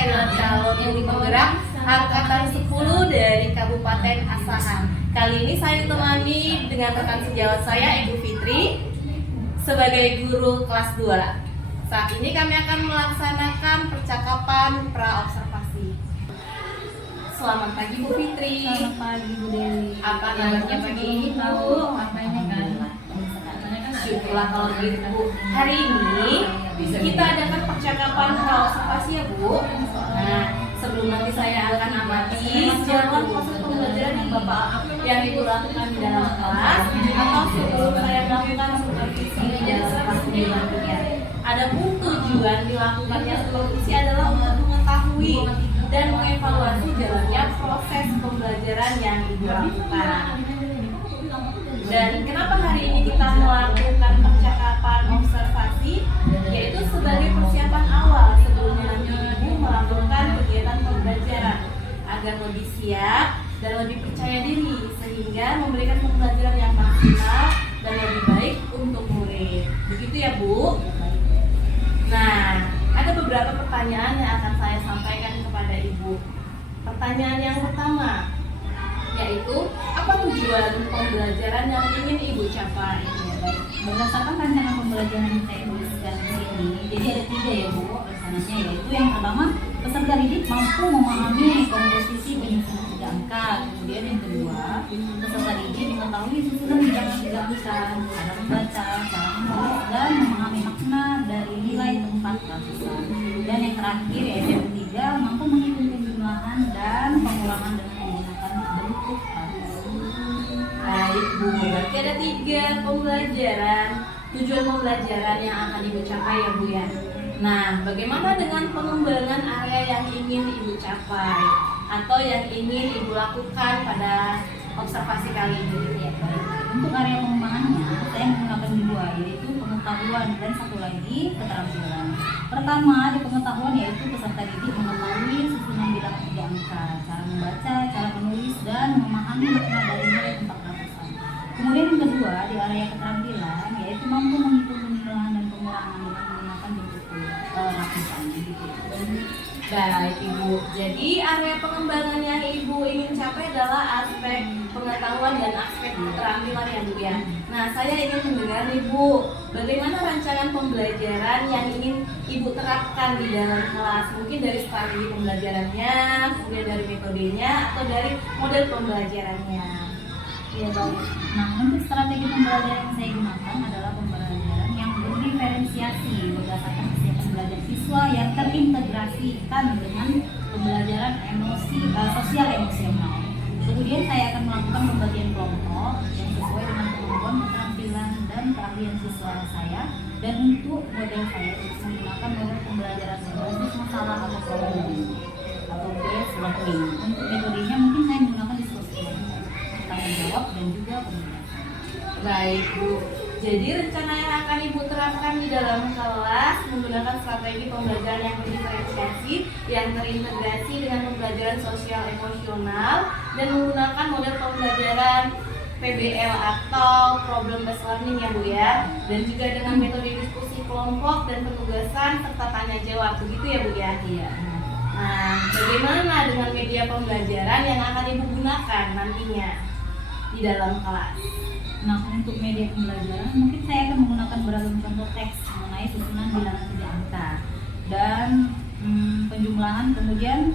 saya adalah calon Uli Penggerak Angkatan 10 dari Kabupaten Asahan. Kali ini saya ditemani dengan rekan sejawat saya, Ibu Fitri, sebagai guru kelas 2. Saat ini kami akan melaksanakan percakapan pra-observasi. Selamat pagi Bu Fitri. Selamat pagi Bu Dewi. Apa kabarnya pagi ini Bu? Apanya kan? Syukurlah kalau begitu Bu. Hari ini kita adakan percakapan pra-observasi ya Bu. Nah, sebelum nanti saya akan amati jalan proses pembelajaran yang Ibu lakukan di dalam kelas, atau sebelum saya melakukan supervisi di dalam kelas nantinya. Adapun tujuan dilakukannya supervisi adalah untuk mengetahui dan mengevaluasi jalannya proses pembelajaran yang Ibu lakukan. Dan kenapa hari ini kita melakukan percakapan observasi, yaitu sebagai persiapan awal sebelumnya nanti Ibu melakukan kegiatan pembelajaran agar lebih siap dan lebih percaya diri, sehingga memberikan pembelajaran yang maksimal dan lebih baik untuk murid. Begitu ya Bu? Nah, ada beberapa pertanyaan yang akan saya sampaikan kepada Ibu. Pertanyaan yang pertama, yaitu apa tujuan pembelajaran yang ingin Ibu capai? Berdasarkan rancangan pembelajaran yang saya tuliskan di sini, jadi ada 3 ya Bu rencananya, yaitu yang pertama, peserta didik mampu memahami komposisi penyusunan tiga angka. Kemudian yang kedua, peserta didik mengetahui susunan bidang-bidang angka, cara membaca, cara menulis, dan memahami makna dari nilai tempat ratusan. Dan yang terakhir yaitu yang ketiga, mampu menghitung penjumlahan dan pengulangan dengan menggunakan bentuk ratusan. Baik Bu, berarti ada 3 pembelajaran, tujuan pembelajaran yang akan Ibu capai ya Bu ya. Nah, bagaimana dengan pengembangan area yang ingin Ibu capai atau yang ingin Ibu lakukan pada observasi kali ini? Ya, baik. Untuk area pengembangannya, saya menggunakan 2, yaitu pengetahuan dan satu lagi keterampilan. Pertama, di pengetahuan yaitu peserta didik mengetahui susunan bidang tiga angka, cara membaca, cara menulis, dan memahami makna dari nilai tempat ratusan. Kemudian yang kedua, di area keterampilan yaitu mampu menghitung penjumlahan dan pengurangan dengan menggunakan bentuk ratusan gitu. Baik Ibu, jadi area pengembangan yang Ibu ingin capai adalah aspek pengetahuan dan aspek keterampilan ya Bu ya. Nah, saya ingin mendengar Ibu, bagaimana rancangan pembelajaran yang ingin Ibu terapkan di dalam kelas? Mungkin dari strategi pembelajarannya, kemudian dari metodenya, atau dari model pembelajarannya. Ya baik. Nah, untuk strategi pembelajaran yang saya gunakan adalah pembelajaran yang berdiferensiasi berdasarkan kesiapan belajar siswa yang terintegrasikan dengan pembelajaran sosial emosional. Kemudian saya akan melakukan pembagian kelompok yang sesuai dengan kemampuan, keterampilan, dan keahlian siswa saya. Dan untuk model saya menggunakan model pembelajaran berbasis masalah atau problem atau case learning. Untuk metodenya mungkin saya menggunakan diskusi, tanggung jawab, dan juga komunikasi. Baik Bu, jadi rencana yang akan Ibu terapkan di dalam kelas menggunakan strategi pembelajaran yang berdiferensiasi, yang terintegrasi dengan pembelajaran sosial emosional, dan menggunakan model pembelajaran PBL atau problem based learning ya Bu ya, dan juga dengan metode diskusi kelompok dan penugasan serta tanya jawab, begitu ya Bu ya? Iya. Nah, bagaimana dengan media pembelajaran yang akan Ibu gunakan nantinya di dalam kelas? Nah, untuk media pembelajaran mungkin saya akan menggunakan beragam contoh teks mengenai susunan bilangan tiga angka dan penjumlahan, kemudian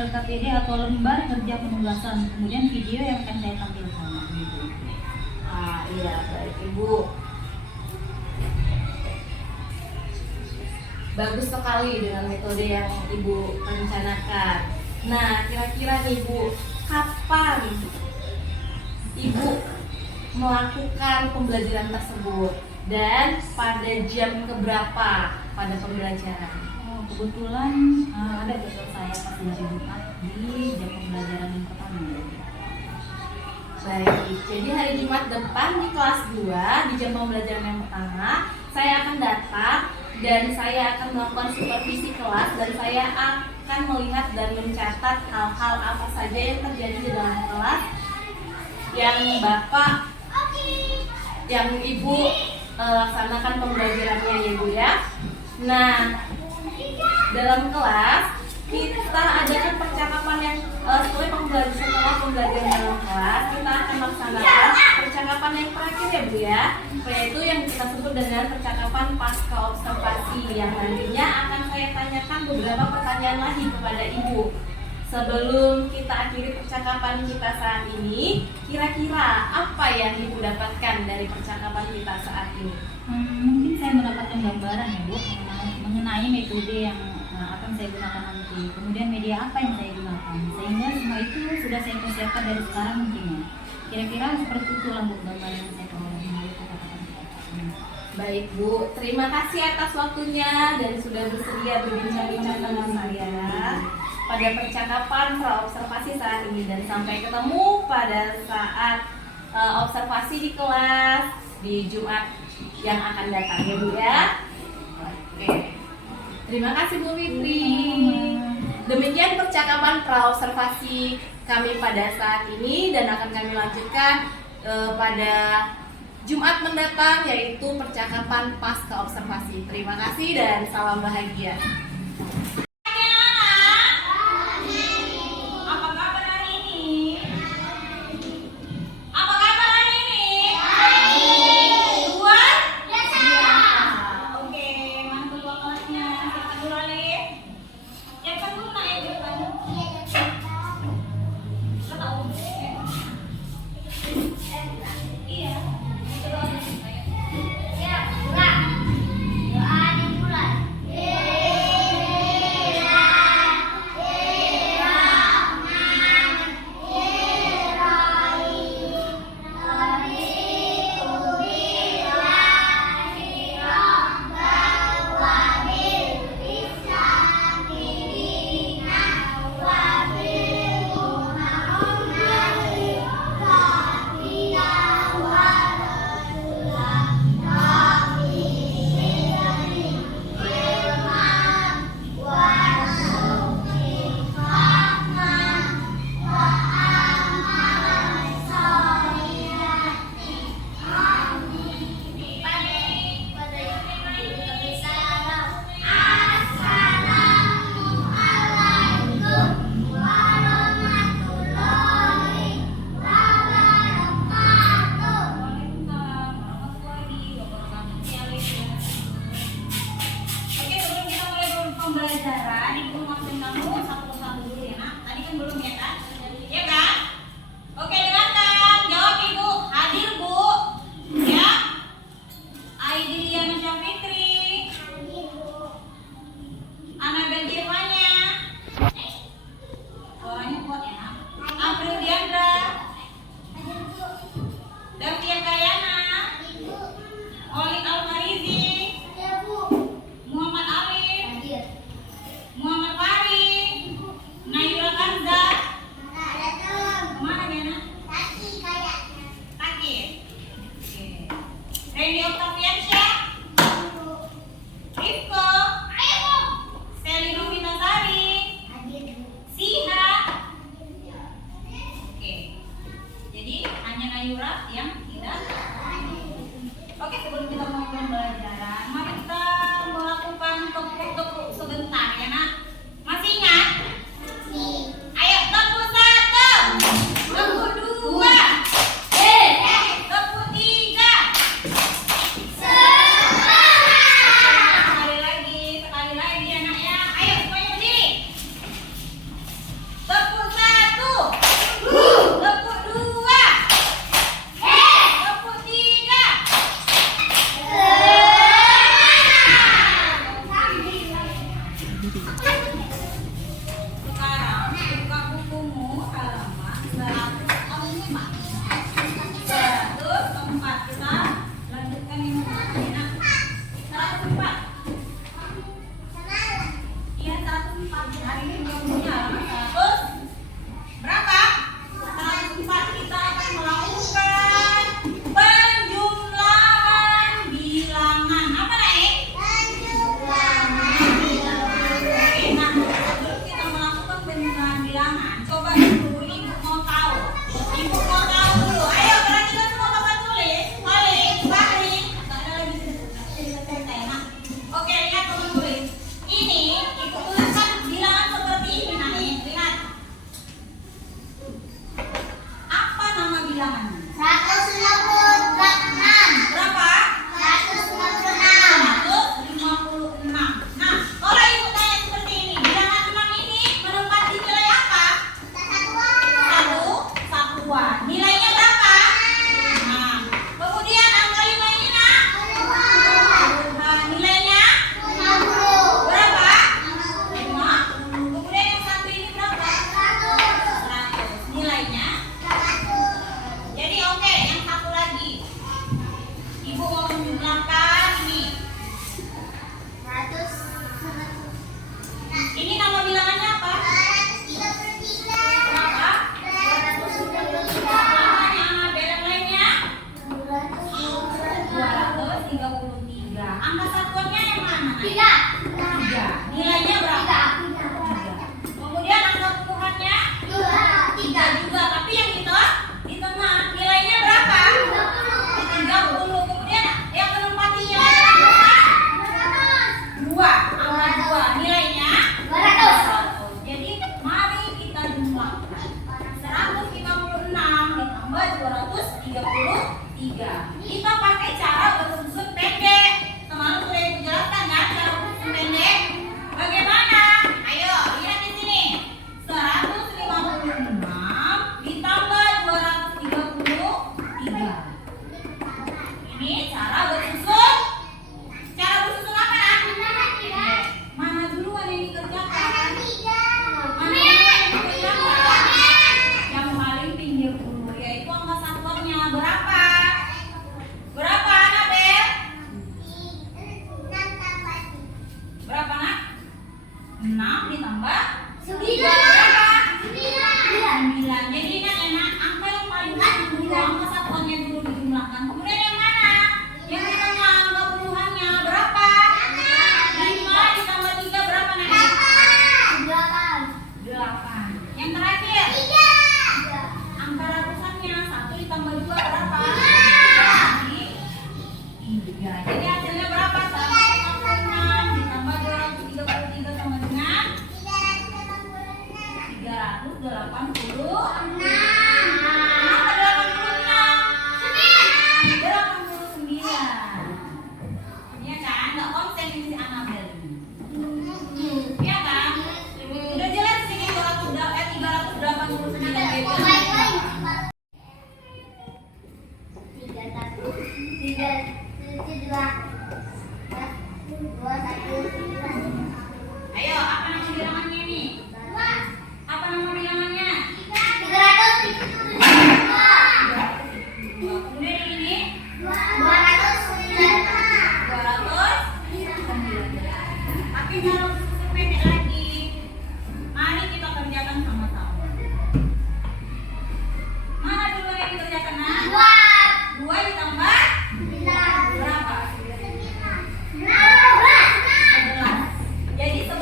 LKPD atau lembar kerja penugasan, kemudian video yang akan saya tampilkan gitu. Iya, baik Ibu. Bagus sekali dengan metode yang Ibu rencanakan. Nah, kira-kira nih Bu, kapan Ibu melakukan pembelajaran tersebut dan pada jam keberapa pada pembelajaran? Kebetulan ada jadwal saya pas hari Jumat di jam pembelajaran yang pertama. Baik, jadi hari Jumat depan di kelas 2 di jam pembelajaran yang pertama saya akan datang dan saya akan melakukan supervisi kelas, dan saya akan melihat dan mencatat hal-hal apa saja yang terjadi di dalam kelas yang Bapak, yang Ibu laksanakan pembelajarannya ya Bu ya. Nah, dalam kelas kita adakan percakapan yang setelah pembelajaran dalam kelas kita akan laksanakan percakapan yang terakhir ya Bu ya, yaitu yang kita sebut dengan percakapan pasca observasi yang nantinya akan saya tanyakan beberapa pertanyaan lagi kepada Ibu. Sebelum kita akhiri percakapan kita saat ini, kira-kira apa yang Ibu dapatkan dari percakapan kita saat ini? Mungkin saya mendapatkan gambaran ya Bu mengenai metode yang akan saya gunakan nanti. Kemudian media apa yang saya gunakan. Sehingga semua itu sudah saya persiapkan dari sekarang mungkinnya. Kira-kira seperti itulah Bu gambaran yang saya peroleh melalui kata-kata kita. Baik Bu, terima kasih atas waktunya dan sudah bersedia berbincang-bincang dengan saya pada percakapan praobservasi saat ini, dan sampai ketemu pada saat observasi di kelas di Jumat yang akan datang ya Bu ya. Oke. Terima kasih Bu Fitri. Demikian percakapan praobservasi kami pada saat ini dan akan kami lanjutkan pada Jumat mendatang, yaitu percakapan pasca observasi. Terima kasih dan salam bahagia. 6 ditambah 9. 9. Jadi ingat ya nak, angka yang paling ujung dulu, angka satuannya dulu dijumlahkan. Kemudian yang mana? Yang di tengah angka puluhannya berapa? 5 ditambah 3 berapa nak? 8. Yang terakhir? Angka ratusannya 1 ditambah 2 berapa? 3. Jadi hasilnya berapa? 156 ditambah 233 sama dengan 386. Kenapa 89? 89. Iya kan? Nggak konsen ini si Anabel ini. Iya kan? Udah jelas sini 389 bebek. Ayo, apa nama bilangannya ini? Apa nama bilangannya? Kemudian ini 219. Tapi kalau susun pendek lagi, mari kita kerjakan sama-sama. Mana dulu yang dikerjakan? 2 ditambah berapa? 11. Jadi 11.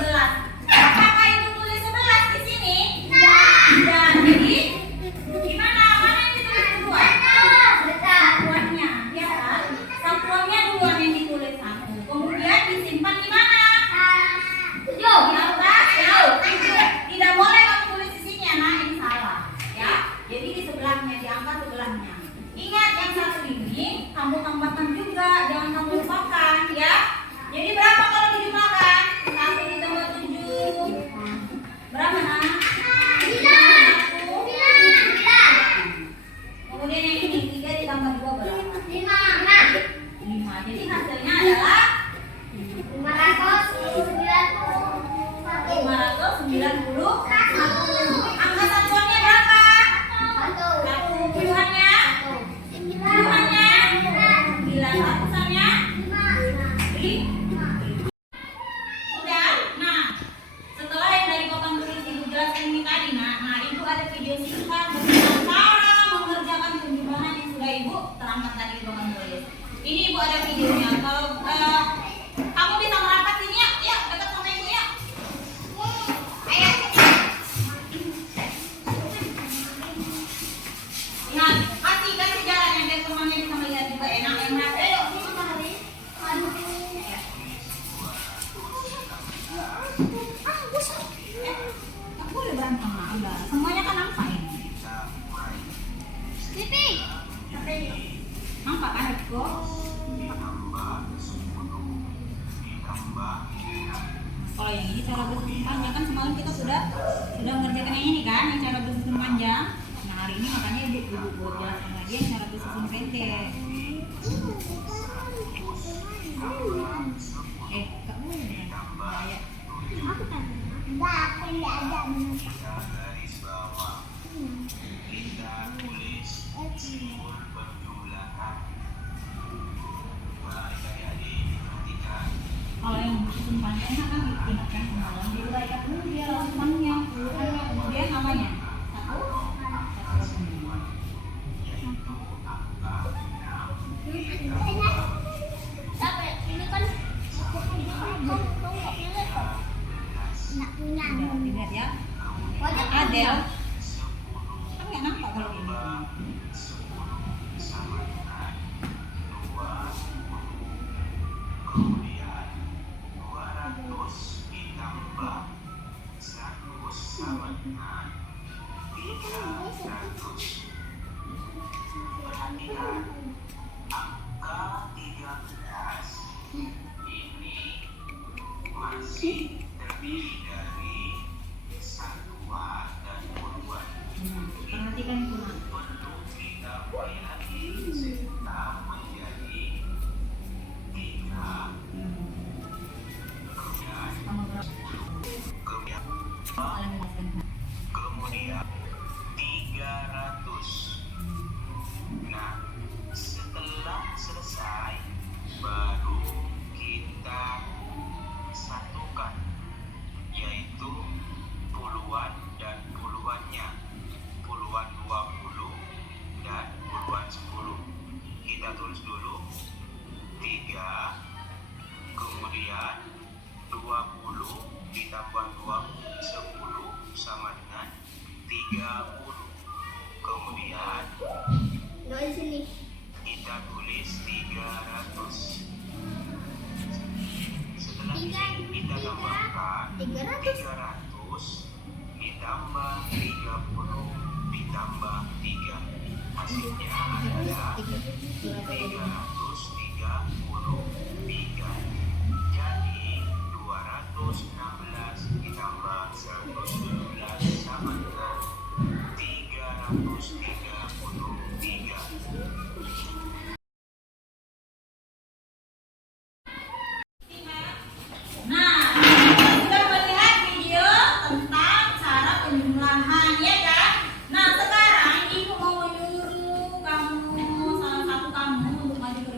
Apakah ibu tulis 11 di sini? Tidak. Jadi gimana? Mana yang ditulis duluan? Satuannya, ya kan? Satuannya duluan yang ditulis 1. Kemudian disimpan di mana? Di atas. Tidak boleh kamu tulis di sini ya, nah ini salah. Ya. Jadi di sebelahnya, di angka sebelahnya. Ingat yang satu ini kamu tambahkan juga, jangan kamu lupakan ya. Jadi berapa kalau dijumlahkan? 1 ditambah 7 berapa nak? 1. Kemudian yang ini 3 ditambah 2 berapa? 5. Jadi hasilnya adalah 591. Angka satuannya berapa? 1. Puluhannya? Puluhannya? 9. Ratusannya? Sudah? Nah, setelah yang dari papan tulis ibu jelaskan ini tadi, nah ibu ada video singkat tentang cara mengerjakan penjumlahan yang sudah ibu terangkan tadi di papan tulis. Ini ibu ada videonya. Kalau kamu bisa merapat sini ya, yuk dekat sama ibu ya. Ayo. Nah, kasih jalan yang biar temannya bisa melihat juga enak yang merapat. Ayo, sini kali. Nggak boleh berantem nak, udah. Semuanya kan nampak ini. Nampak kan Eko? Kalau yang ini cara bersusun panjang kan semalam kita sudah mengerjakan yang ini kan, yang cara bersusun panjang. Nah hari ini makanya ibu buat jelaskan lagi yang cara bersusun pendek. Gak boleh bahaya. Kalau yang bersusun panjang kan ingatkan semalam diuraikan dulu dia langsungnya kemudian namanya Ini kan Lihat ya. Adel. Kan nggak nampak kalau ini. Perhatikan itu. Kemudian 300. Nah, setelah selesai baru kita satukan, ditambah 30 ditambah 3. Hasilnya adalah 333. Jadi 216 ditambah 117 sama dengan 333. Nah, kita sudah melihat video tentang cara penjumlahan, ya kan? Nah, sekarang ibu mau menyuruh kamu, salah satu kamu untuk maju ke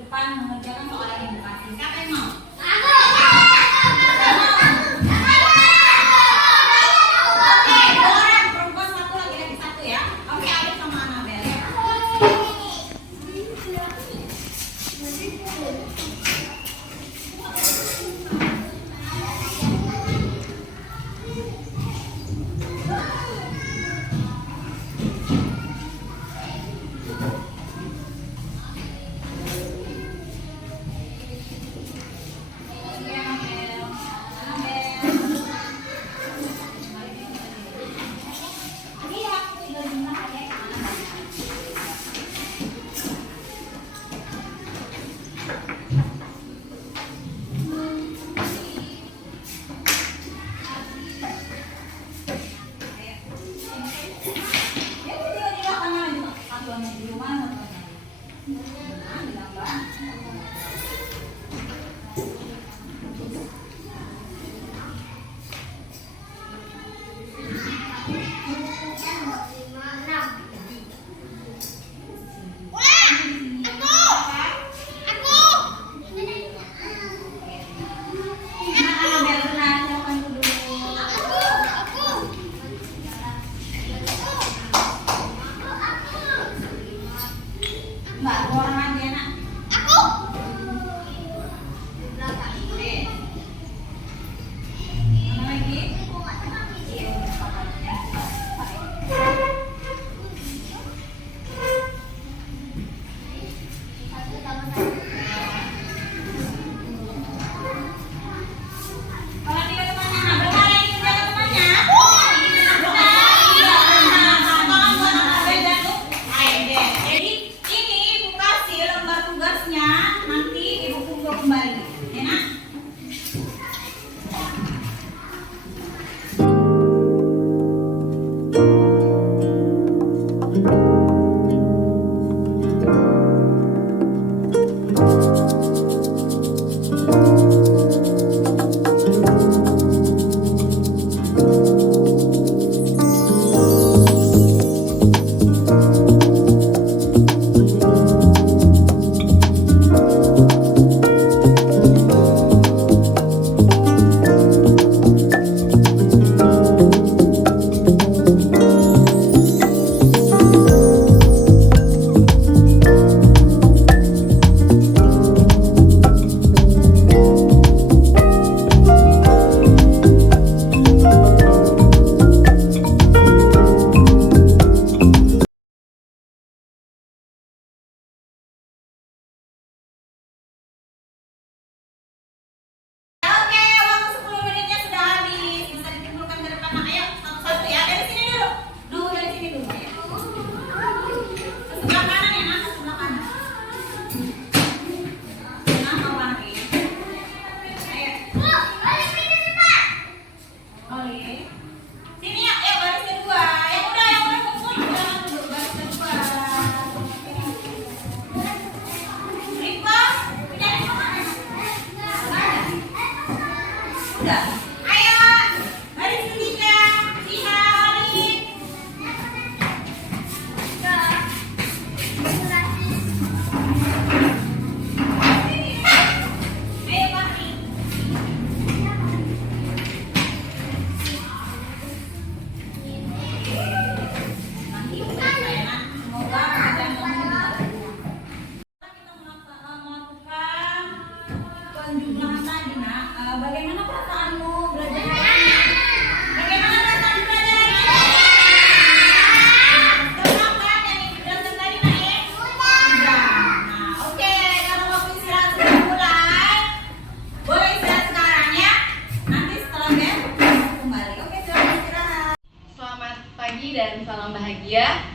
salam bahagia.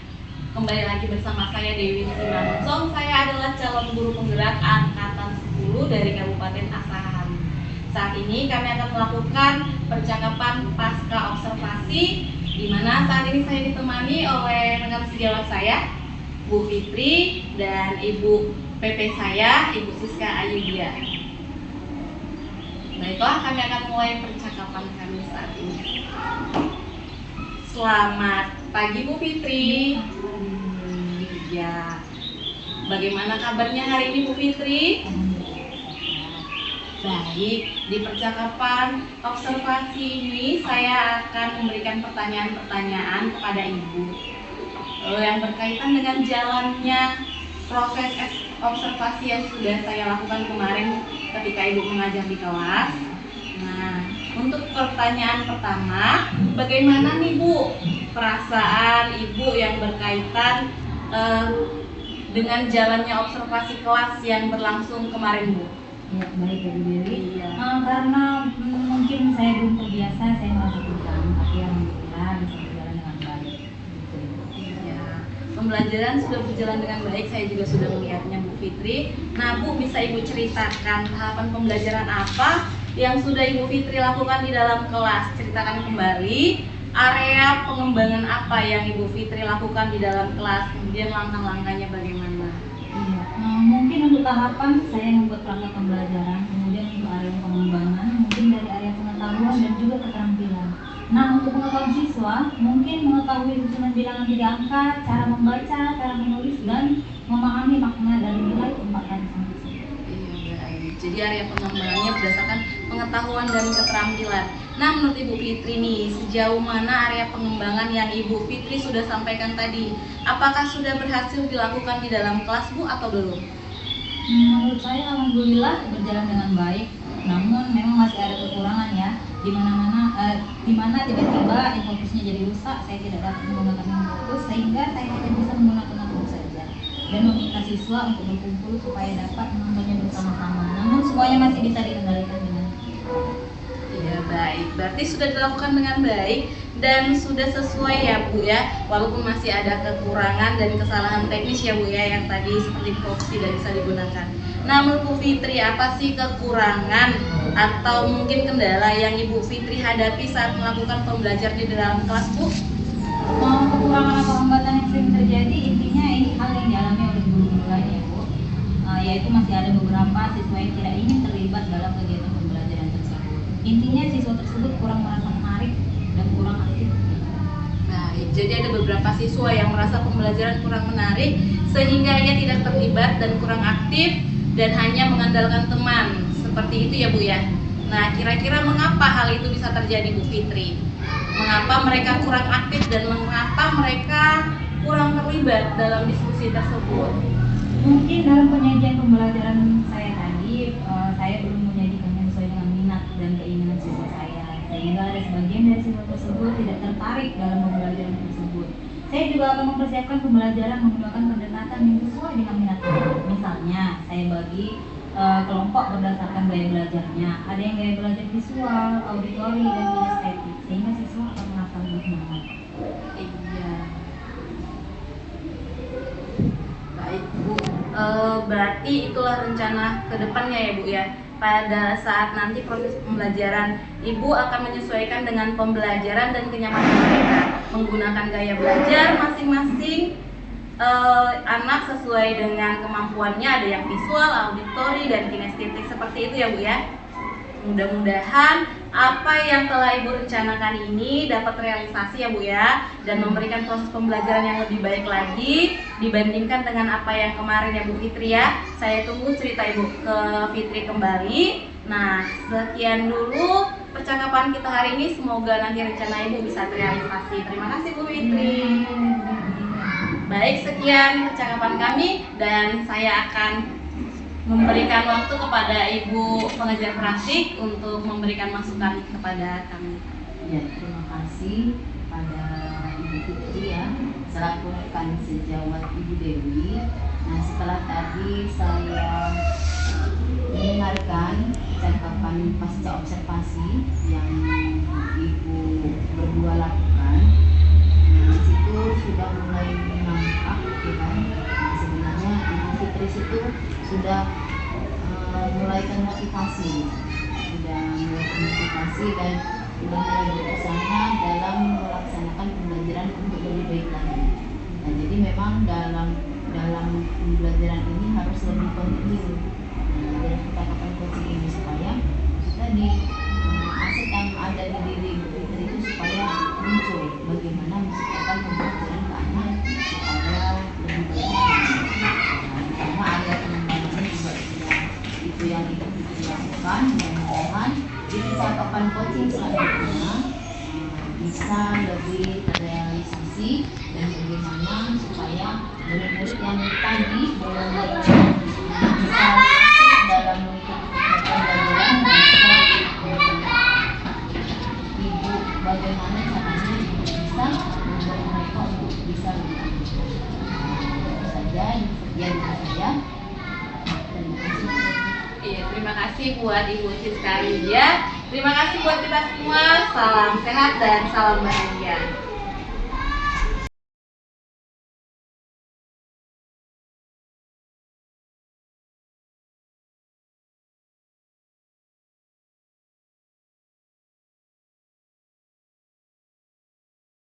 Kembali lagi bersama saya Dewi Simanusong. Saya adalah calon guru penggerak angkatan 10 dari Kabupaten Asahan. Saat ini kami akan melakukan percakapan pasca observasi, di mana saat ini saya ditemani oleh rekan sejawat saya, Bu Fitri, dan Ibu PP saya, Ibu Siska Ayudia. Baiklah, kami akan mulai percakapan kami saat ini. Selamat pagi Bu Fitri. Ya, bagaimana kabarnya hari ini Bu Fitri? Baik, di percakapan observasi ini saya akan memberikan pertanyaan-pertanyaan kepada Ibu yang berkaitan dengan jalannya proses observasi yang sudah saya lakukan kemarin ketika Ibu mengajar di kelas. Nah, untuk pertanyaan pertama, bagaimana nih Bu perasaan Ibu yang berkaitan dengan jalannya observasi kelas yang berlangsung kemarin Bu? Ya, baik Ibu Dewi. Iya. Karena mungkin saya belum terbiasa, saya merasa kurang, tapi alhamdulillah bisa berjalan dengan baik. Iya. Pembelajaran sudah berjalan dengan baik, saya juga sudah melihatnya Bu Fitri. Nah Bu, bisa Ibu ceritakan tahapan pembelajaran apa yang sudah Ibu Fitri lakukan di dalam kelas? Ceritakan kembali area pengembangan apa yang Ibu Fitri lakukan di dalam kelas, kemudian langkah-langkahnya bagaimana? Iya. Mungkin untuk tahapan saya membuat perangkat pembelajaran, kemudian untuk area pengembangan, mungkin dari area pengetahuan dan juga keterampilan. Nah, untuk pengetahuan siswa, mungkin mengetahui susunan bilangan 3 angka, cara membaca, cara menulis, dan memahami makna dari nilai 4 dan 1. Iya, baik. Jadi area pengembangannya berdasarkan pengetahuan dan keterampilan. Nah, menurut Ibu Fitri nih, sejauh mana area pengembangan yang Ibu Fitri sudah sampaikan tadi? Apakah sudah berhasil dilakukan di dalam kelas Bu atau belum? Menurut saya alhamdulillah berjalan dengan baik. Namun memang masih ada kekurangan ya. Di mana tiba-tiba infocusnya jadi rusak, saya tidak dapat menggunakan infocus sehingga saya tidak bisa menggunakan notebook saja. Dan meminta siswa untuk berkumpul supaya dapat menontonnya bersama-sama. Namun semuanya masih bisa dikendalikan dengan Iya, baik. Berarti sudah dilakukan dengan baik dan sudah sesuai ya Bu ya. Walaupun masih ada kekurangan dan kesalahan teknis ya Bu ya, yang tadi seperti fokus tidak bisa digunakan. Nah, menurut Bu Fitri, apa sih kekurangan atau mungkin kendala yang Ibu Fitri hadapi saat melakukan pembelajaran di dalam kelas Bu? kekurangan atau hambatan yang sering terjadi, intinya ini hal yang dialami oleh guru-guru lain ya Bu. Yaitu masih ada beberapa siswa yang tidak ingin terlibat dalam kegiatan pembelajaran tersebut. Intinya siswa tersebut kurang merasa menarik dan kurang aktif. Baik, jadi ada beberapa siswa yang merasa pembelajaran kurang menarik sehingga ia tidak terlibat dan kurang aktif dan hanya mengandalkan teman. Seperti itu ya Bu ya. Nah, kira-kira mengapa hal itu bisa terjadi Bu Fitri? Mengapa mereka kurang aktif dan mengapa mereka kurang terlibat dalam diskusi tersebut? Mungkin dalam penyajian pembelajaran saya tadi, saya belum menyajikannya sesuai dengan minat dan keinginan siswa saya, sehingga ada sebagian dari siswa tersebut tidak tertarik dalam pembelajaran tersebut. Saya juga akan mempersiapkan pembelajaran menggunakan pendekatan yang sesuai dengan minat mereka. Misalnya, saya bagi kelompok berdasarkan gaya belajarnya. Ada yang gaya belajar visual, auditori, dan kinestetik, sehingga siswa akan merasa lebih nyaman. Iya. Baik Bu, berarti itulah rencana ke depannya ya Bu ya. Pada saat nanti proses pembelajaran, Ibu akan menyesuaikan dengan pembelajaran dan kenyamanan mereka, menggunakan gaya belajar masing-masing anak sesuai dengan kemampuannya. Ada yang visual, auditori, dan kinestetik, seperti itu ya Bu ya. Mudah-mudahan apa yang telah Ibu rencanakan ini dapat realisasi ya Bu ya, dan memberikan proses pembelajaran yang lebih baik lagi dibandingkan dengan apa yang kemarin ya Bu Fitri ya. Saya tunggu cerita Ibu ke Fitri kembali. Nah, sekian dulu percakapan kita hari ini, semoga nanti rencana Ibu bisa terrealisasi. Terima kasih Bu Fitri. Baik, sekian percakapan kami dan saya akan memberikan waktu kepada Ibu pengajar praktik untuk memberikan masukan kepada kami. Ya, terima kasih pada Ibu Fitri ya, selaku rekan sejawat Ibu Dewi. Nah, setelah tadi saya mendengarkan percakapan pasca observasi yang Ibu berdua lakukan, nah, di situ sudah mulai termotivasi dan sudah mulai berusaha dalam melaksanakan pembelajaran untuk lebih baik lagi. Nah, jadi memang dalam pembelajaran ini harus lebih kontinu dalam percakapan coaching ini supaya kita di aset yang ada di diri Bu Fitri itu supaya muncul bagaimana menciptakan pembelajaran ke anak supaya lebih baik lagi. Nah, karena ada pengembangan juga itu yang dilakukan, dan mudah-mudahan di percakapan coaching selanjutnya bisa lebih terrealisasi dan bagaimana supaya murid-murid yang tadi belum bisa dalam mengikuti pembelajaran bisa ibu bagaimana caranya ibu bisa membuat mereka untuk bisa lebih saja saya. Terima kasih. Iya, terima kasih buat Ibu Uci sekali ya. Terima kasih buat kita semua. Salam sehat dan salam bahagia.